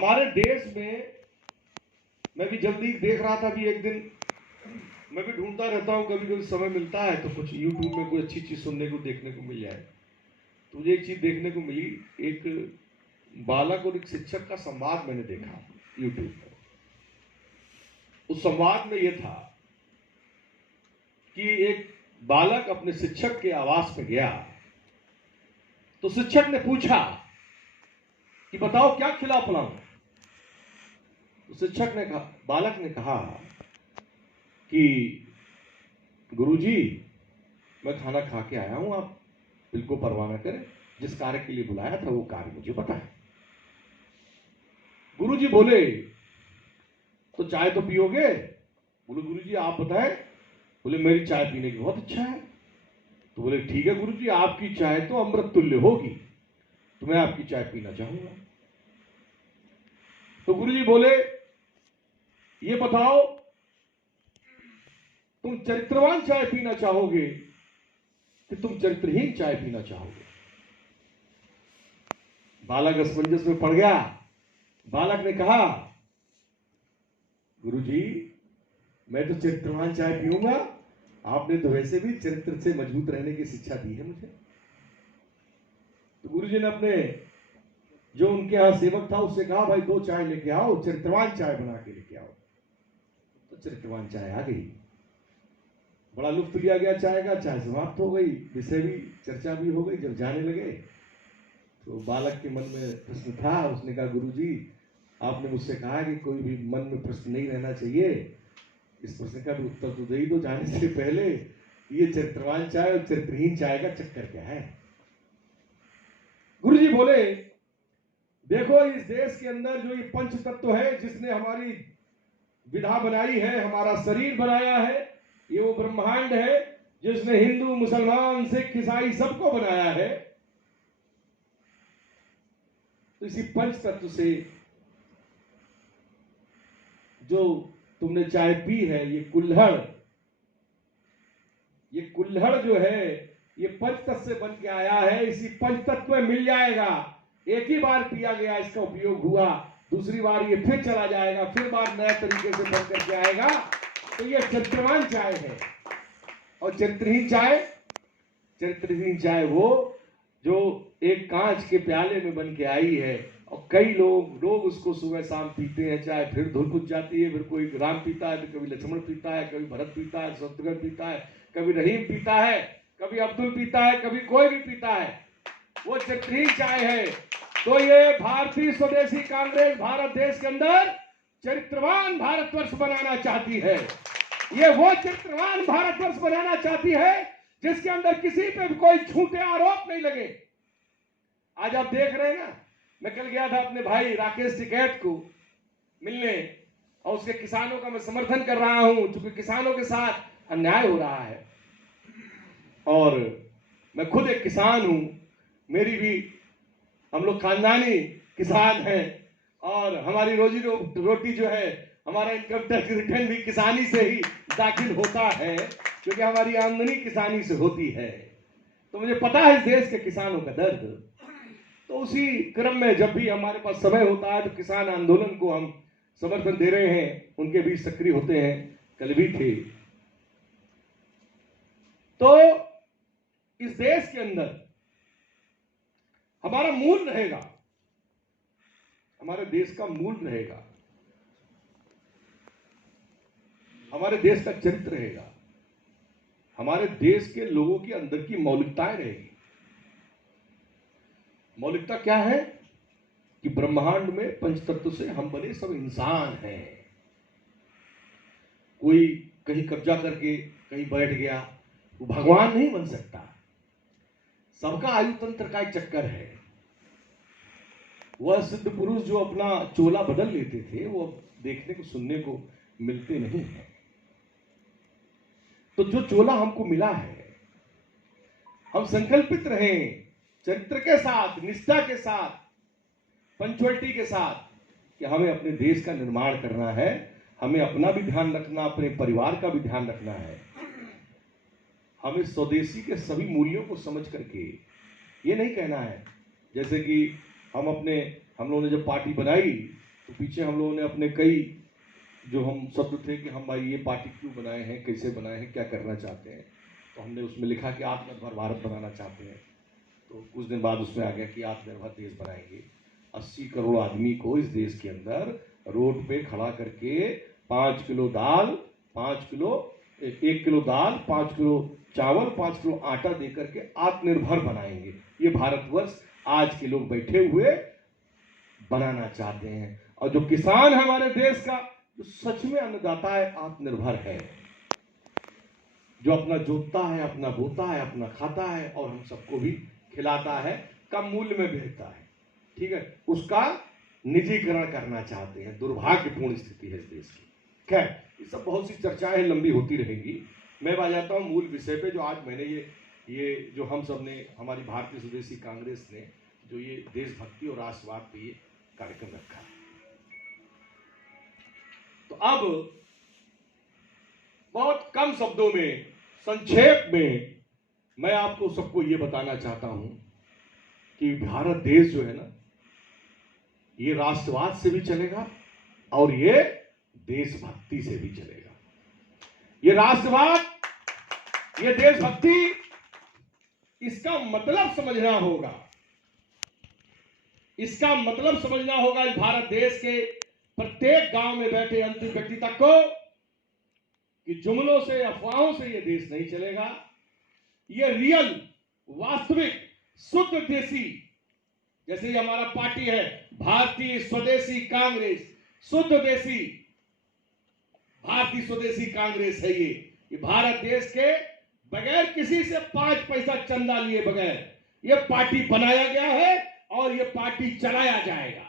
हमारे देश में मैं भी जल्दी देख रहा था भी एक दिन, मैं भी ढूंढता रहता हूँ, कभी कभी समय मिलता है तो कुछ यूट्यूब में कोई अच्छी चीज सुनने को देखने को मिल जाए। तो मुझे एक चीज देखने को मिली, एक बालक और एक शिक्षक का संवाद मैंने देखा यूट्यूब पर। उस संवाद में यह था कि एक बालक अपने शिक्षक के आवास में गया तो शिक्षक ने पूछा कि बताओ क्या खिलाओ पिलाऊं। तो शिक्षक ने कहा, बालक ने कहा कि गुरुजी मैं खाना खा के आया हूं, आप बिल्कुल परवाह न करें, जिस कार्य के लिए बुलाया था वो कार्य मुझे पता है। गुरुजी बोले तो चाय तो पियोगे? बोले गुरुजी आप बताएं। बोले मेरी चाय पीने की बहुत इच्छा है। तो बोले ठीक है गुरुजी, आपकी चाय तो अमृत तुल्य होगी, तो मैं आपकी चाय पीना चाहूंगा। तो गुरुजी बोले ये बताओ तुम चरित्रवान चाय पीना चाहोगे कि तुम चरित्रहीन चाय पीना चाहोगे? बालक असमंजस में पड़ गया। बालक ने कहा गुरुजी मैं तो चरित्रवान चाय पीऊंगा, आपने तो वैसे भी चरित्र से मजबूत रहने की शिक्षा दी है मुझे। तो गुरुजी ने अपने जो उनके यहां सेवक था उससे कहा भाई 2 चाय लेके आओ, चरित्रवान चाय बना के लेके आओ। तो चरित्रवान चाय आ गई, बड़ा लुत्फ लिया गया चाय का, चाय समाप्त हो गई, विषय भी चर्चा भी हो गई। जब जाने लगे तो बालक के मन में प्रश्न था, उसने कहा गुरुजी आपने मुझसे कहा कि कोई भी मन में प्रश्न नहीं रहना चाहिए, इस प्रश्न का भी उत्तर तो दे ही दो जाने से पहले, ये चरित्रवान चाय और चरित्रहीन चाय का चक्कर क्या है? गुरुजी बोले देखो इस देश के अंदर जो ये पंच तत्व है, जिसने हमारी विधा बनाई है, हमारा शरीर बनाया है, ये वो ब्रह्मांड है जिसने हिंदू मुसलमान सिख ईसाई सबको बनाया है। तो इसी पंच तत्व से जो तुमने चाय पी है, ये कुल्हड़ जो है ये पंच तत्व से बन के आया है, इसी पंच तत्व में मिल जाएगा। एक ही बार पिया गया, इसका उपयोग हुआ, दूसरी बार ये फिर चला जाएगा, फिर बार नया तरीके से बन करके आएगा। तो ये चरित्रवान चाय है। और चरित्रहीन चाय वो जो एक कांच के प्याले में बन के आई है, और कई लोग उसको सुबह शाम पीते हैं, चाहे फिर धुल बुझ जाती है, फिर कोई राम पीता है, तो कभी लक्ष्मण पीता है, कभी भरत पीता है, शत्रुघ्न पीता है, कभी रहीम पीता है, कभी अब्दुल पीता है, कभी कोई भी पीता है, वो चरित्रहीन चाय है। तो ये भारतीय स्वदेशी कांग्रेस भारत देश के अंदर चरित्रवान भारतवर्ष बनाना चाहती है। ये वो चरित्रवान भारतवर्ष बनाना चाहती है जिसके अंदर किसी पे भी कोई झूठे आरोप नहीं लगे। आज आप देख रहे हैं ना, मैं कल गया था अपने भाई राकेश टिकैत को मिलने, और उसके किसानों का मैं समर्थन कर रहा हूं, क्योंकि किसानों के साथ अन्याय हो रहा है। और मैं खुद एक किसान हूं, मेरी भी, हम लोग खानदानी किसान हैं, और हमारी रोजी रोटी जो है, हमारा इनकम टैक्स रिटर्न भी किसानी से ही दाखिल होता है, क्योंकि हमारी आमदनी किसानी से होती है। तो मुझे पता है इस देश के किसानों का दर्द। तो उसी क्रम में जब भी हमारे पास समय होता है तो किसान आंदोलन को हम समर्थन दे रहे हैं, उनके बीच सक्रिय होते हैं, कल भी थे। तो इस देश के अंदर हमारा मूल रहेगा, हमारे देश का मूल रहेगा, हमारे देश का चरित्र रहेगा, हमारे देश के लोगों के अंदर की मौलिकताएं रहेगी। मौलिकता क्या है कि ब्रह्मांड में पंचतत्व से हम बने सब इंसान हैं। कोई कहीं कब्जा करके कहीं बैठ गया, वो भगवान नहीं बन सकता। सबका आयु तंत्र का एक चक्कर है। वह सिद्ध पुरुष जो अपना चोला बदल लेते थे, वो देखने को सुनने को मिलते नहीं है। तो जो चोला हमको मिला है, हम संकल्पित रहें चरित्र के साथ, निष्ठा के साथ, पंचुअलिटी के साथ, कि हमें अपने देश का निर्माण करना है, हमें अपना भी ध्यान रखना, अपने परिवार का भी ध्यान रखना है। हमें स्वदेशी के सभी मूल्यों को समझ करके ये नहीं कहना है, जैसे कि हम लोगों ने जब पार्टी बनाई तो पीछे हम लोगों ने अपने कई जो हम शब्द थे कि हम भाई ये पार्टी क्यों बनाए हैं, कैसे बनाए हैं, क्या करना चाहते हैं, तो हमने उसमें लिखा कि आत्मनिर्भर भारत बनाना चाहते हैं। तो कुछ दिन बाद उसमें आ गया कि आत्मनिर्भर देश बनाएंगे। 80 करोड़ आदमी को इस देश के अंदर रोड पे खड़ा करके 5 किलो दाल, 1 किलो दाल, 5 किलो चावल, 5 किलो आटा दे करके आत्मनिर्भर बनाएंगे। ये भारतवर्ष आज के लोग बैठे हुए बनाना चाहते हैं। और जो किसान है हमारे देश का, जो सच में अन्नदाता है, आत्मनिर्भर है, जो अपना जोतता है, अपना बोता है, अपना खाता है और हम सबको भी खिलाता है, कम मूल्य में बेचता है, ठीक है, उसका निजीकरण करना चाहते हैं। दुर्भाग्यपूर्ण स्थिति है इस देश की। खैर, ये सब बहुत सी चर्चाएं लंबी होती रहेंगी। मैं आ जाता हूँ मूल विषय पे, जो आज मैंने ये जो हम सब ने, हमारी भारतीय स्वदेशी कांग्रेस ने जो ये देशभक्ति और राष्ट्रवाद पे ये कार्यक्रम रखा है। तो अब बहुत कम शब्दों में, संक्षेप में मैं आपको सबको ये बताना चाहता हूं कि भारत देश जो है ना, ये राष्ट्रवाद से भी चलेगा और ये देशभक्ति से भी चलेगा। ये राष्ट्रवाद, ये देशभक्ति, इसका मतलब समझना होगा। इसका मतलब समझना होगा इस भारत देश के प्रत्येक गांव में बैठे अंतिम व्यक्ति तक को, कि जुमलों से, अफवाहों से ये देश नहीं चलेगा। ये रियल, वास्तविक, शुद्ध देसी, जैसे ये हमारा पार्टी है भारतीय स्वदेशी कांग्रेस, शुद्ध देसी भारतीय स्वदेशी कांग्रेस है। ये भारत देश के बगैर किसी से 5 पैसा चंदा लिए बगैर ये पार्टी बनाया गया है और ये पार्टी चलाया जाएगा।